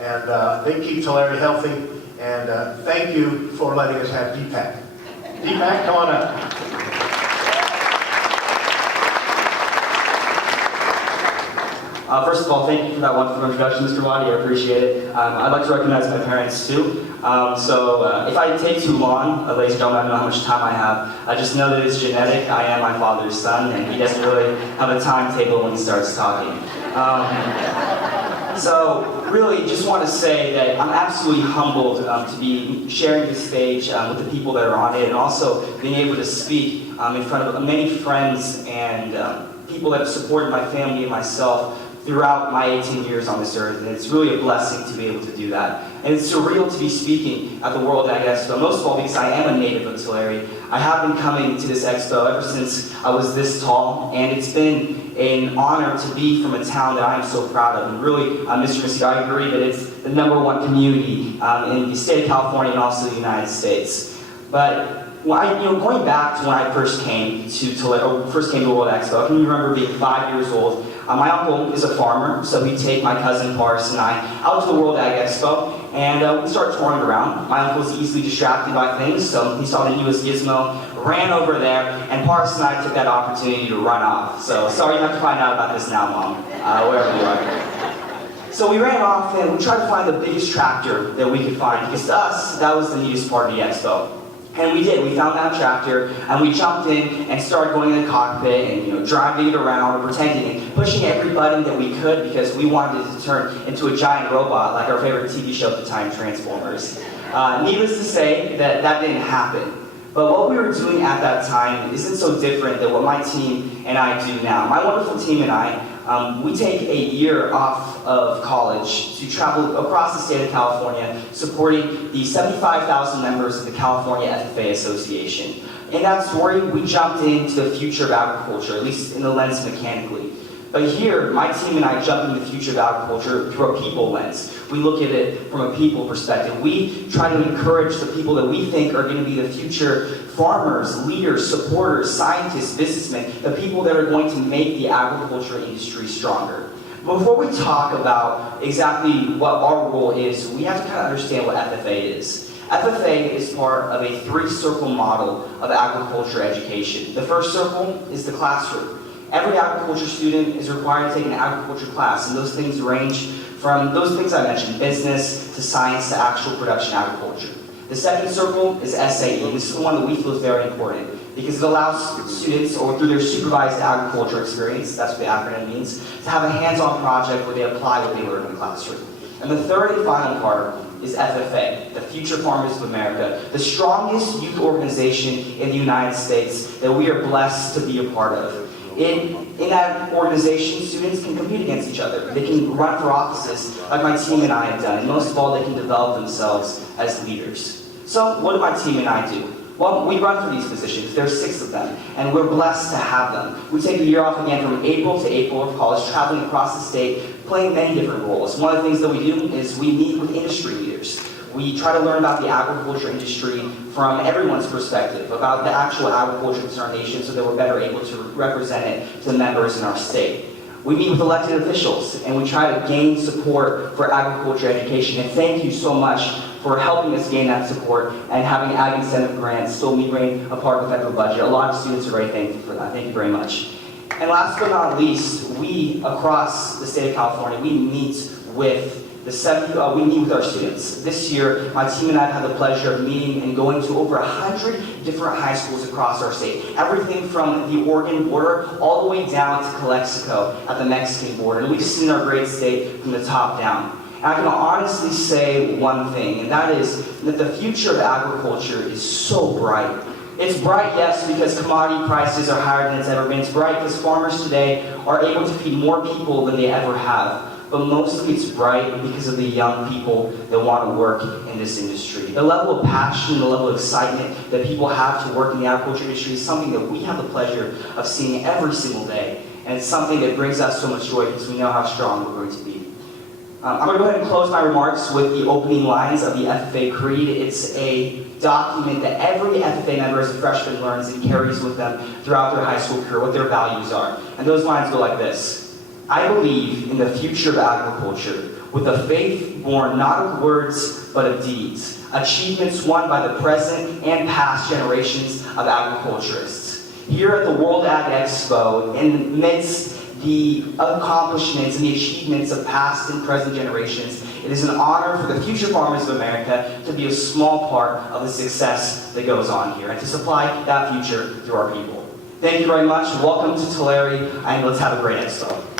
And they keep Tulare healthy. And thank you for letting us have Deepak. Deepak, come on up. First of all, thank you for that wonderful introduction, Mr. Waddy. I appreciate it. I'd like to recognize my parents too. If I take too long, ladies and gentlemen, I don't know how much time I have. I just know that it's genetic. I am my father's son, and he doesn't really have a timetable when he starts talking. Really, just want to say that I'm absolutely humbled to be sharing this stage with the people that are on it, and also being able to speak in front of many friends and people that have supported my family and myself throughout my 18 years on this earth, and it's really a blessing to be able to do that. And it's surreal to be speaking at the World Ag Expo, most of all because I am a native of Tulare. I have been coming to this expo ever since I was this tall, and it's been an honor to be from a town that I am so proud of. And really, Mr. Missy, I agree that it's the #1 community in the state of California and also the United States. But going back to when I first came to Tulare, or first came to World Expo, I can remember being 5 years old. My uncle is a farmer, so he'd take my cousin Paris and I out to the World Ag Expo, and we'd start touring around. My uncle was easily distracted by things, so he saw the newest gizmo, ran over there, and Paris and I took that opportunity to run off. So sorry you have to find out about this now, Mom, wherever you are. So we ran off and we tried to find the biggest tractor that we could find, because to us, that was the neatest part of the expo. And we did. We found that tractor, and we jumped in and started going in the cockpit and driving it around, pretending, and pushing every button that we could because we wanted it to turn into a giant robot like our favorite TV show at the time, Transformers. Needless to say that didn't happen. But what we were doing at that time isn't so different than what my team and I do now. My wonderful team and I, we take a year off of college to travel across the state of California, supporting the 75,000 members of the California FFA Association. In that story, we jumped into the future of agriculture, at least in the lens mechanically. But here, my team and I jump into the future of agriculture through a people lens. We look at it from a people perspective. We try to encourage the people that we think are going to be the future farmers, leaders, supporters, scientists, businessmen, the people that are going to make the agriculture industry stronger. Before we talk about exactly what our role is, we have to kind of understand what FFA is. FFA is part of a 3-circle model of agriculture education. The first circle is the classroom. Every agriculture student is required to take an agriculture class, and those things range from those things I mentioned, business to science to actual production agriculture. The second circle is SAE. This is the one that we feel is very important because it allows students, or through their supervised agriculture experience, that's what the acronym means, to have a hands-on project where they apply what they learn in the classroom. And the third and final part is FFA, the Future Farmers of America, the strongest youth organization in the United States that we are blessed to be a part of. In that organization, students can compete against each other. They can run for offices like my team and I have done, and most of all, they can develop themselves as leaders. So what do my team and I do? Well, we run for these positions. There's 6 of them, and we're blessed to have them. We take a year off again from April to April of college, traveling across the state, playing many different roles. One of the things that we do is we meet with industry leaders. We try to learn about the agriculture industry from everyone's perspective, about the actual agriculture in our nation, so that we're better able to represent it to the members in our state. We meet with elected officials, and we try to gain support for agriculture education. And thank you so much for helping us gain that support and having ag incentive grants still remain a part of the federal budget. A lot of students are very thankful for that. Thank you very much. And last but not least, we, across the state of California, we meet with our students. This year, my team and I have had the pleasure of meeting and going to over 100 different high schools across our state. Everything from the Oregon border all the way down to Calexico at the Mexican border. And we've seen our great state from the top down. And I can honestly say one thing, and that is that the future of agriculture is so bright. It's bright, yes, because commodity prices are higher than it's ever been. It's bright because farmers today are able to feed more people than they ever have. But mostly it's bright because of the young people that want to work in this industry. The level of passion, the level of excitement that people have to work in the agriculture industry is something that we have the pleasure of seeing every single day. And it's something that brings us so much joy because we know how strong we're going to be. I'm going to go ahead and close my remarks with the opening lines of the FFA Creed. It's a document that every FFA member as a freshman learns and carries with them throughout their high school career, what their values are. And those lines go like this. I believe in the future of agriculture, with a faith born not of words, but of deeds. Achievements won by the present and past generations of agriculturists. Here at the World Ag Expo, amidst the accomplishments and the achievements of past and present generations, it is an honor for the future farmers of America to be a small part of the success that goes on here and to supply that future through our people. Thank you very much. Welcome to Tulare, and let's have a great Expo.